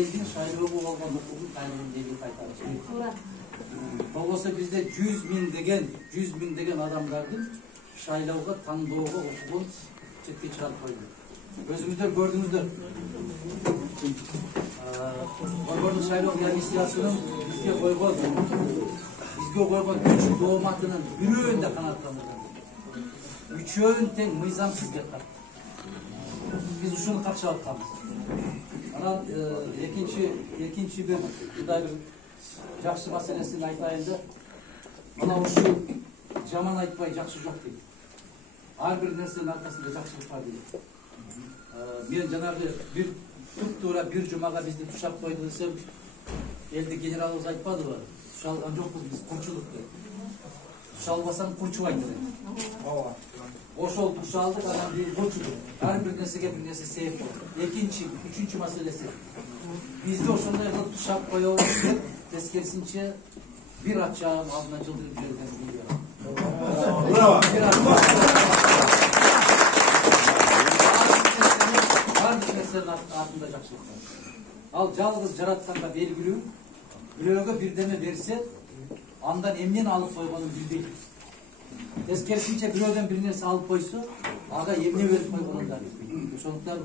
элдин шайлоого болгон укугун кайрадан кайтарыш. Болбосо бизде 100 миң деген адамдардын шайлоого, тандоого укугун четке чыгарып койду. Өзүңүздөр көрдүңүздөр. Борбордук шайлоо комиссиясынын бизге койгон 3 дооматынын бирөөнү да канааттандырган. Үчөөнү тең мыйзамсыз деп тапты. Biz ушуну каршы атканбыз. Анан экинчи бир мындай бир жакшы маселесин айтайын да. Мына ушу жаман айтпай жакшы жок дейт. Ар бир нерсенин аркасында жакшылык бар дейт. Мен жанагы бир туп-туура бир жумага бизди тушап койду десем, элди генералыбыз айтпадыбы? Тушалган жокпуз биз, курчулук деп. Тушалбасаң курчубайт деп. Ооба. Ошол тушалдык, анан бир курчулук. Ар бир нерсеге бир нерсе себеп болот. Экинчи, үчүнчү маселеси. Бизди ошондой кылып тушап коебуз деп, тескерисинче бир акчанын алдына жылдырып жиберген. Браво. Артында жакшылык бар. Ал жалгыз жаратканга белгилүү, бирөөгө бирдеме берсе, андан эмнени алып койгонун билбейт. Тескерисинче бирөөдөн бир нерсе алып койсо, ага эмне берип койгонун да билбейт. Ошондуктан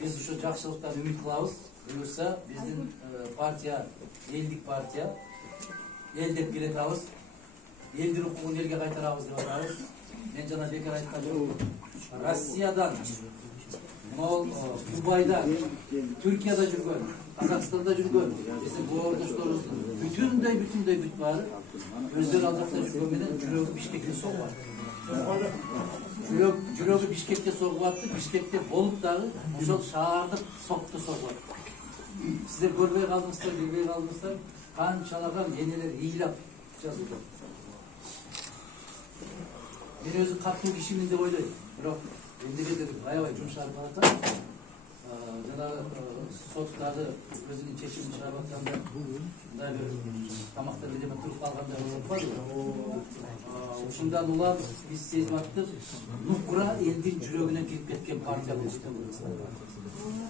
биз ушу жакшылыктан үмүт кылабыз. Буюрса биздин партия, элдик партия, эл деп келатабыз. Элдин укугун элге кайтарабыз деп атабыз. Мен жана бекер айткан жок. Россиядан, Дубайда, Türkiye'de жүргөн, Казакстанда жүргөн, биздин боордошторубуздун бүтүндөй бүт баары өздөрү алдакта жүргөн менен жүрөгү Бишкекке согуп атты. Жүрөгү Бишкекке согуп атты, Бишкекте болуп дагы ошол шаардык сотто согуп атты. Сиздер көрбөй калдыңыздар, билбей калдыңыздар, канчалаган энелер ыйлап жазылды. Мен өзү катуу кишимин деп ойлойм, бирок эмнеге аябай жумшарып баратат. Жанагы соттагы өзүнүн чечимин чыгарып атканда мындай бир тамакта бирдеме туруп калгандай болуп атпадыбы? Ушундан улам биз сезип аттык, нукура элдин жүрөгүнө кирип кеткен партия болуп атат.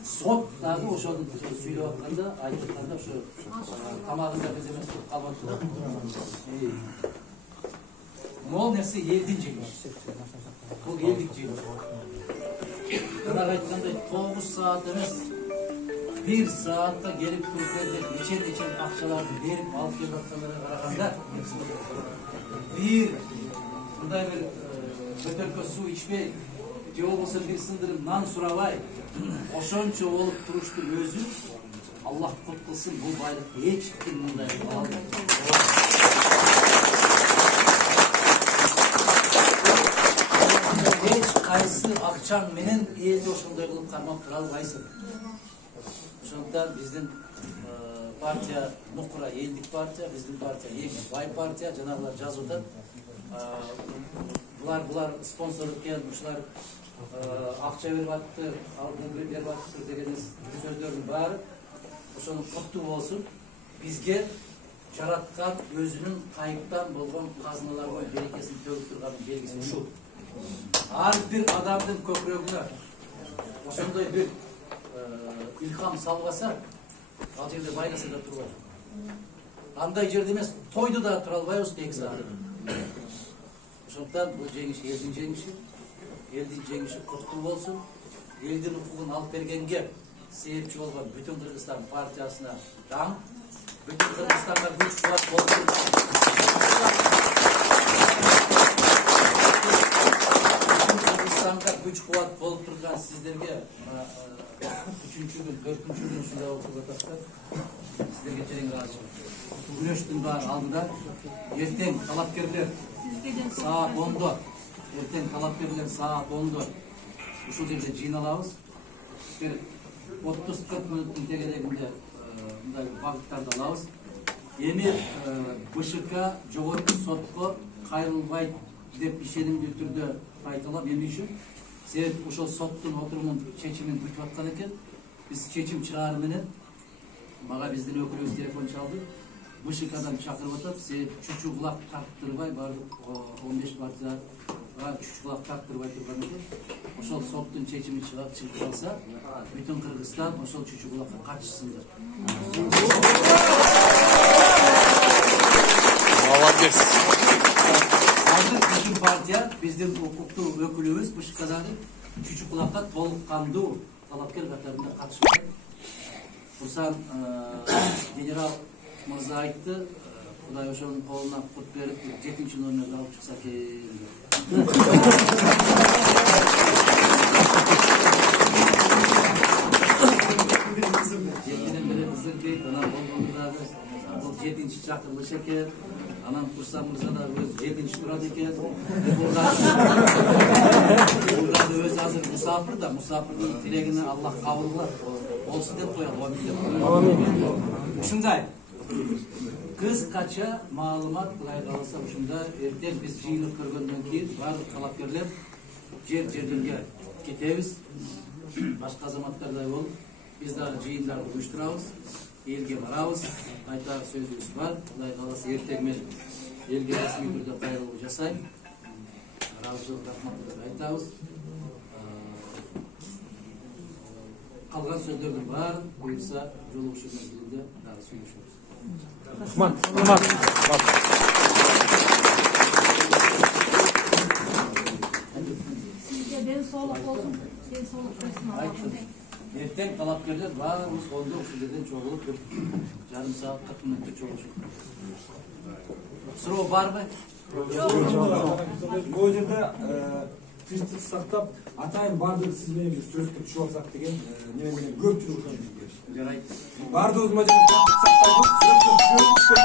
Сот дагы ошону сүйлөп атканда, айтып атканда ошо тамагында бирдеме туруп калып атат. Могул нерсе элдин жеңиши. Бул элдик жеңиш. Жанагы айткандай 9 саат эмес, 1 саатта келип түркөлдөп нече акчаларды берип алып келип аткандарга караганда, бир мындай бир бөтөлкө суу ичпей, же болбосо бир сындырым нан сурабай, ошончо болуп туруштун өзү Аллах кут кылсын, бул байлык эч ким мындай кыла албайт. Кайсы акчаң менен элди ошондой кылып кармап тура албайсың. Ошондуктан биздин партия нукура элдик партия, биздин партия эң бай партия, жанагылар жазууда. Булар спонсор экен, ушулар акча берип атты, ал бул берип атты деген сөздөрдүн баары ошонун коттуу болсун. Бизге жараткан өзүнүн кайыптан болгон казыналарга берекесин төгүп турганын белгиси ушул. Ар бир адамдын көкүрөгүнө ошондой бир илхам салбаса, ал жерде байласа да турбайт. Андай жерде эмес, тойду да тура албайбыз 2 саат. Ошондуктан бул жеңиш элдин жеңиши, элдин жеңиши коттуу болсун. Элдин укугун алып бергенге себепчи болгон бүтүн Кыргызстан партиясына таң, бүтүн Кыргызстанга күч-кубат болсун. Күч-кубат болуп турган сиздерге 3-күн, 4-күн ушундай болуп атат. Сиздерге терең ыраазычылык. Күрөштүн баары алдыда. Эртең талапкерлер саат 10-до, эртең талапкерлер саат 10-до ушул жерде жыйналабыз. 30-40 мүнөттүн тегерегинде мындай багыттарды алабыз. Эми БШК жогорку сотко кайрылбайт деп ишенимдүү түрдө айтылам. Эмне үчүн? Себеп ошол соттун отурумун чечимин күтүп аткан экен. Биз чечим чыгары менен мага биздин өкүлүбүз телефон чалды. ВШК'дан чакырып атат, себеп чучугулак тарттырбай бардык 15 партияга чучугулак тарттырбай турган экен. Ошол соттун чечими чыгып калса, бүтүн Кыргызстан ошол чучугулакка катышсын деп. Молодец. Азыр бүтүн партия биздин укуктуу өкүлүбүз ВШКдагы чучугулакка толук кандуу талапкер катарында катышат. Курсан генерал мырза айтты, Кудай ошонун колуна кут берип 7-нчи номерди алып чыкса экен. Жетинен бери кызыр дейт, анан болгондо дагы бул 7-нчи чакырылыш экен. Анан Курсан мырза да өз 7-нчи турат экен. Бул дагы өз азыр мусафир да, мусафирдин тилегине Аллах кабыл кылат. Болсун деп коет, ушундай кыскача маалымат кылай калса ушунда эртең биз жыйынып көргөндөн кийин баардык талапкерлер жерденге кетебиз. Башка азаматтардай болуп биз дагы жыйындарды уюштурабыз, элге барабыз. Айтар сөзүбүз бар. Кудай кааласа эртең мен элге расмий түрдө кайрылуу жасайм. Ыраазычылык рахматыбызды айтабыз. Калган сөздөрдүн баарын буюрса жолугушуу мезгилинде дагы сүйлөшөбүз. Rahmat. Sizce ben soluk olsun, ben soluk olsun. Ayттым. Эртең талапкерлер баары сонда ушул жерден чогулуп жарым саат 40 мүнөттө чогулушат. Суроо барбы? Бул жерде тынчтык сактап, атайын бардык сиз менен бир сөзгө түшүп алсак деген неме менен көпчүлүк ошону бизге. Жарайт. Бардыгыбыз мажарда тынчтык сактабыз, сөзгө түшүп